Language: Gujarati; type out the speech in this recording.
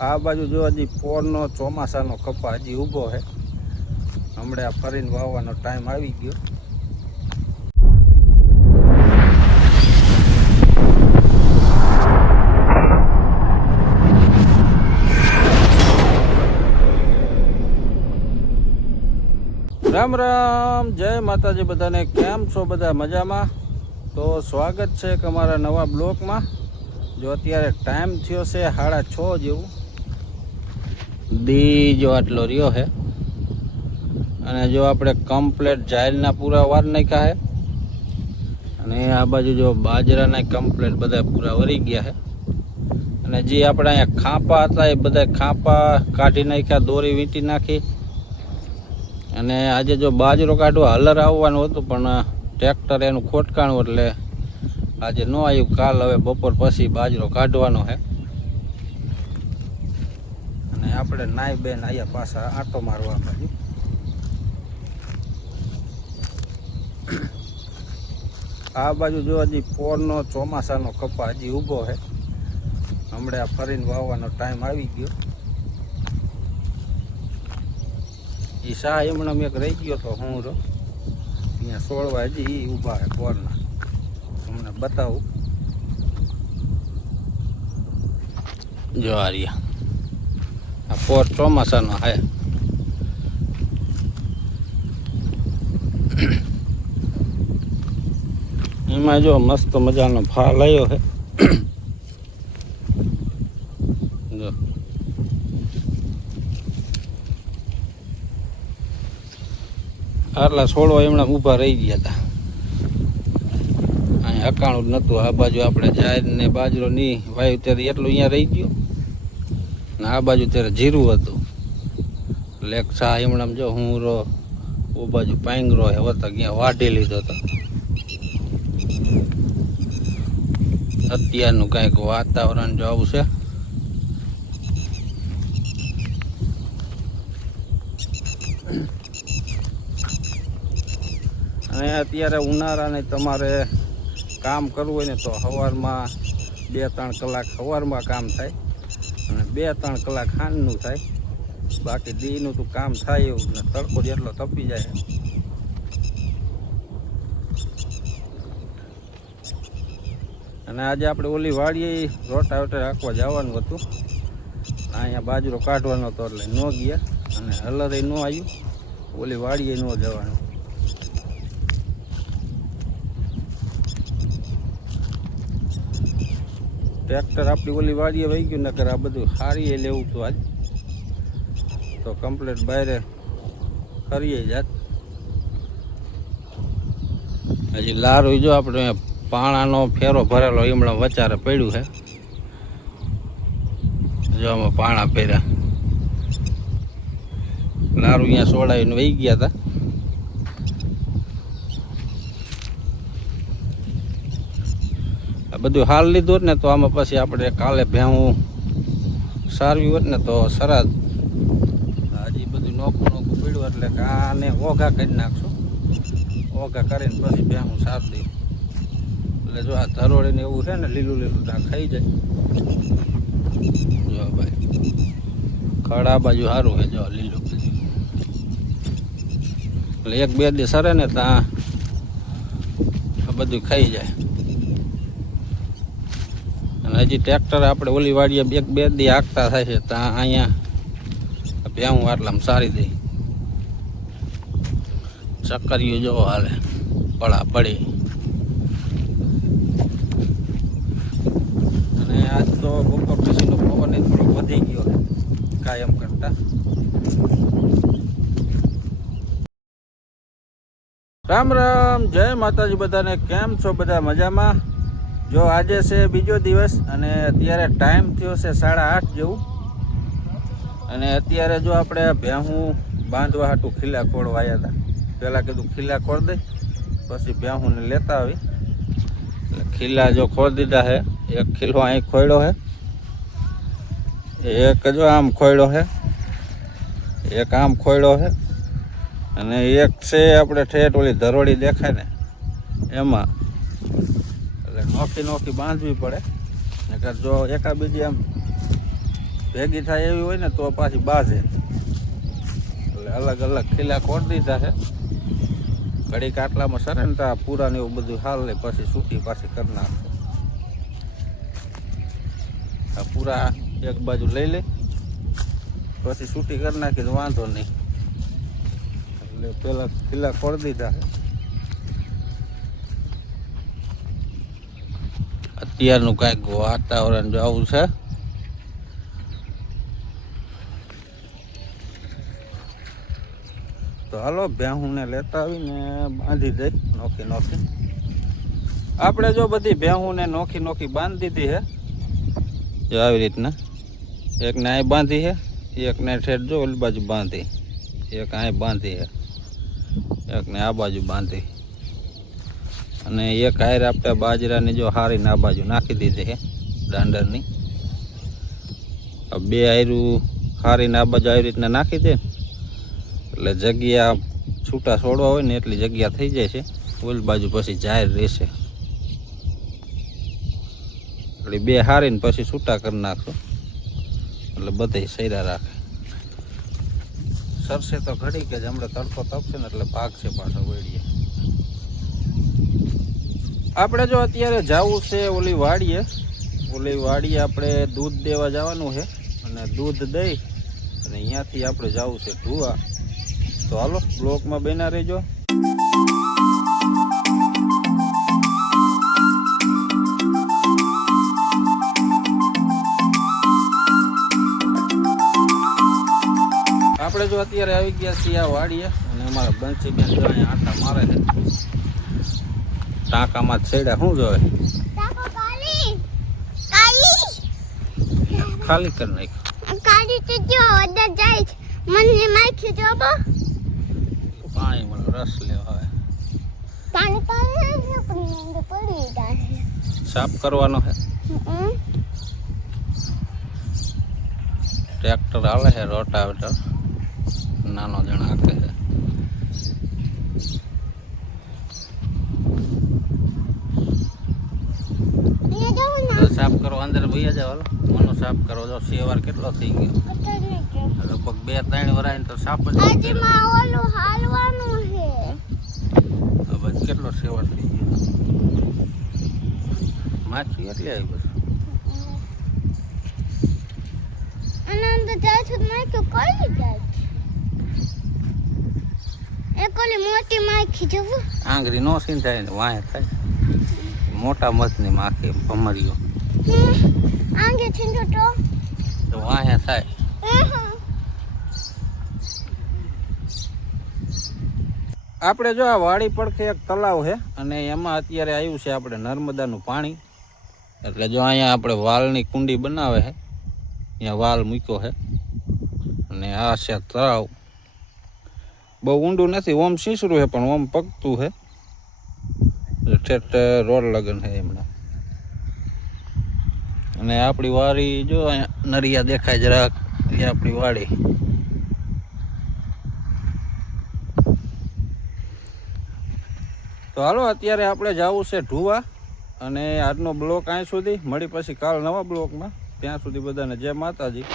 આ બાજુ જો હજી પોરનો ચોમાસાનો કપા હજી ઊભો છે. હમણાં ફરીને વાવવાનો ટાઈમ આવી ગયો. રામ રામ, જય માતાજી બધાને. કેમ છો બધા? મજામાં? તો સ્વાગત છે કે અમારા નવા બ્લોકમાં. જો અત્યારે ટાઈમ થયો છે 6:30 જેવું. દી જો આટલો રહ્યો છે અને જો આપણે કમ્પ્લેટ જાહેરના પૂરા વાર નાખ્યા છે. અને આ બાજુ જો બાજરાના કમ્પ્લેટ બધા પૂરા વરી ગયા છે. અને જે આપણે અહીંયા ખાંપા હતા એ બધા ખાંપા કાઢી નાખ્યા, દોરી વીંટી નાખી. અને આજે જો બાજરો કાઢવા હલર આવવાનું હતું પણ ટ્રેક્ટર એનું ખોટકાણું એટલે આજે ન આવ્યું. કાલ હવે બપોર પછી બાજરો કાઢવાનો છે. અને આપણે નાઈ બેન અહીંયા પાછા આંટો મારવા બાજુ. આ બાજુ જો હજી પોરનો ચોમાસાનો કપા હજી ઊભો છે. હમણાં ફરીને વાવવાનો ટાઈમ આવી ગયો. એ શાહ એમણે એક રહી ગયો તો હું રો અહીંયા છોડવા હજી ઊભા છે પોરના. તમને બતાવું. જો આ રહ્યા આ પોર ચોમાસાનો હે. એમાં જો મસ્ત મજાનો ફાલ આવ્યો છે. જો આટલા છોડવા એમણે ઊભા રહી ગયા હતા. અહીંયા હકાણું જ નહોતું. આ બાજુ આપણે જાહેર ને બાજરો ની વાયુ ત્યારે એટલું અહીંયા રહી ગયું. ને આ બાજુ ત્યારે જીરું હતું. લેક્ષા એમણે જો હું રો ઓ બાજુ પાંગરો હવે તો અહીંયા વાઢી લીધો હતો. અત્યારનું કંઈક વાતાવરણ જો આવું છે. અને અત્યારે ઉનાળાને તમારે કામ કરવું હોય ને તો સવારમાં 2-3 કલાક સવારમાં કામ થાય અને 2-3 કલાક સાંજનું થાય. બાકી દીનું તો કામ થાય એવું ને તડકો જેટલો તપી જાય. અને આજે આપણે ઓલી વાડીએ રોટાવેટર રાખવા જવાનું હતું. અહીંયા બાજરો કાઢવાનો હતો એટલે ન ગયા અને હલરે ન આવ્યું. ઓલી વાડીએ ન જવાનું. ટ્રેક્ટર આપણી ઓલી વાડીએ વહી ગયું. નકર આ બધું હારીએ લેવું હતું આજ તો કમ્પ્લીટ બહાર કરીએ જાત. હજી લારું જો આપણે પાણાનો ફેરો ભરેલો એમણે વચારે પડ્યું છે. જો આમાં પાણા ફેર્યા. લારું અહીંયા સોડાવીને વહી ગયા હતા. બધું હાલ લીધું હોત ને તો આમાં પછી આપણે કાલે ભેહું સારવી હોત ને તો સરસ. હજી બધું નોખું પડ્યું એટલે આને ઓઘા કરી નાખશું. ઓઘા કરીને પછી ભેહું સાર દઉં એટલે જો આ ધરોડીને એવું છે ને લીલું લીલું ત્યાં ખાઈ જાય. જો ભાઈ ખડા બાજુ સારું છે. જો લીલું બધું એટલે 1-2 દી સરે ને ત્યાં બધું ખાઈ જાય. અને હજી ટ્રેક્ટર આપણે ઓલી વાડીએ 1-2 દી હાંકતા થાય છે ત્યાં અહીંયા ભેહું આટલામાં સારી દઈ. ચક્કરીઓ જો હાલે પડા પડી. અને આજ તો બપોર પછીનો પવન થોડો વધી ગયો કાયમ કરતા. રામ રામ, જય માતાજી બધાને. કેમ છો બધા? મજામાં? જો આજે છે બીજો દિવસ અને અત્યારે ટાઈમ થયો છે 8:30 જેવું. અને અત્યારે જો આપણે ભેહું બાંધવા હાટું ખીલા ખોળવા આવ્યા હતા. પહેલાં કીધું ખીલા ખોળ દે પછી ભેહુંને લેતા આવી. એટલે ખીલા જો ખોળ દીધા છે. એક ખીલો અહીં ખોયડો છે, એક જો આમ ખોયડો છે, એક આમ ખોયડો છે અને એક છે આપણે ઠેઠ ઓલી ધરોડી દેખાય ને એમાં. એટલે નોખી બાંધવી પડે. નકર જો એકા બીજી આમ ભેગી થાય એવી હોય ને તો પાછી બાજે, એટલે અલગ અલગ ખીલા ખોટ દીધા છે. ઘડી કાટલામાં સરે ને તો પૂરા ને એવું બધું હાલ લે, પછી સૂકી પાછી કરી નાખશે. આ પૂરા એક બાજુ લઈ લે પછી સૂટી કરી નાખી તો વાંધો નહીં. એટલે પેલા ખીલા ખોડ દીધા છે. અત્યારનું કાંઈક વાતાવરણ જો આવું છે. તો હાલો ભેહુંને લેતા આવીને બાંધી દઈ નોખી નોખી. આપણે જો બધી ભેહુંને નોખી નોખી બાંધી દીધી છે. જો આવી રીતના એકને અહીં બાંધી છે, એકને ઠેઠ જો ઓલી બાજુ બાંધી, એક અહીં બાંધી છે, એકને આ બાજુ બાંધી, અને એક હાર આપણે બાજરાની જો હારીને આ બાજુ નાખી દીધી છે દાંડરની. બે હારું હારીને આ બાજુ આવી રીતના નાખી દે એટલે જગ્યા છૂટા છોડવા હોય ને એટલી જગ્યા થઈ જાય છે. ઓલી બાજુ પછી જાહેર રહેશે એટલે બે હારીને પછી છૂટા કરી નાખશો એટલે બધે સૈરા રાખે. સરસે તો ઘડી કે જ હમણાં તડકો તપશે ને એટલે ભાગ છે પાછો વેડીએ. આપણે જો અત્યારે જવું છે ઓલી વાડીએ આપણે દૂધ દેવા જવાનું છે, અને દૂધ દઈ અને અહીંયાથી આપણે જવું છે ઢુવા. તો હાલો બ્લોકમાં બેના રહેજો. આપણે જો અત્યારે આવી ગયા છીએ આ વાડીએ, અને અમારા બંસી બેન જો અહીંયા આટા મારે છે. ટાંકામાં છેડા શું જોવે? ખાલી કરી નાખ. કાઢી તો જો અંદર જાય છે. મને માખી જો પાણી મળે રસ લેવા આવે. પાણી પાણી પણ પડી જાય. સાફ કરવાનો છે. ટ્રેક્ટર હાલે છે, રોટાવેટર નાનો જણા હાકે છે. સાફ કરો અંદર ભૈયા જાવ. મનો સાફ કરો. જો સેવાર કેટલો થઈ ગયો, લગભગ 2-3 વરાય તો સાફ જ કેટલો સેવાર થઈ ગયો. માછી એટલે આવી બસ મોટી માખી જવું આંગળી નો સીન થાય ને વાંહે થાય. મોટા મધની માખી ભમરીઓ આંગે છીંડો તો વાંહે થાય. આપણે જો આ વાડી પડખે એક તલાવ છે, અને એમાં અત્યારે આવ્યું છે આપણે નર્મદાનું પાણી. એટલે જો અહીંયા આપણે વાલની કુંડી બનાવે છે, અહીંયા વાલ મૂક્યો છે, અને આ છે તળાવ. બહુ ઊંડું નથી, ઓમ સીસરું છે પણ ઓમ પગતું છે. ઠેઠ રોડ લગન છે એમના. અને આપણી વાડી જો અહીંયા નરિયા દેખાય જરાક, એ આપણી વાડી. તો હાલો અત્યારે આપણે જવું છે ઢુવા, અને આજનો બ્લોક અહીં સુધી. મળી પછી કાલ નવા બ્લોકમાં. ત્યાં સુધી બધાને જય માતાજી.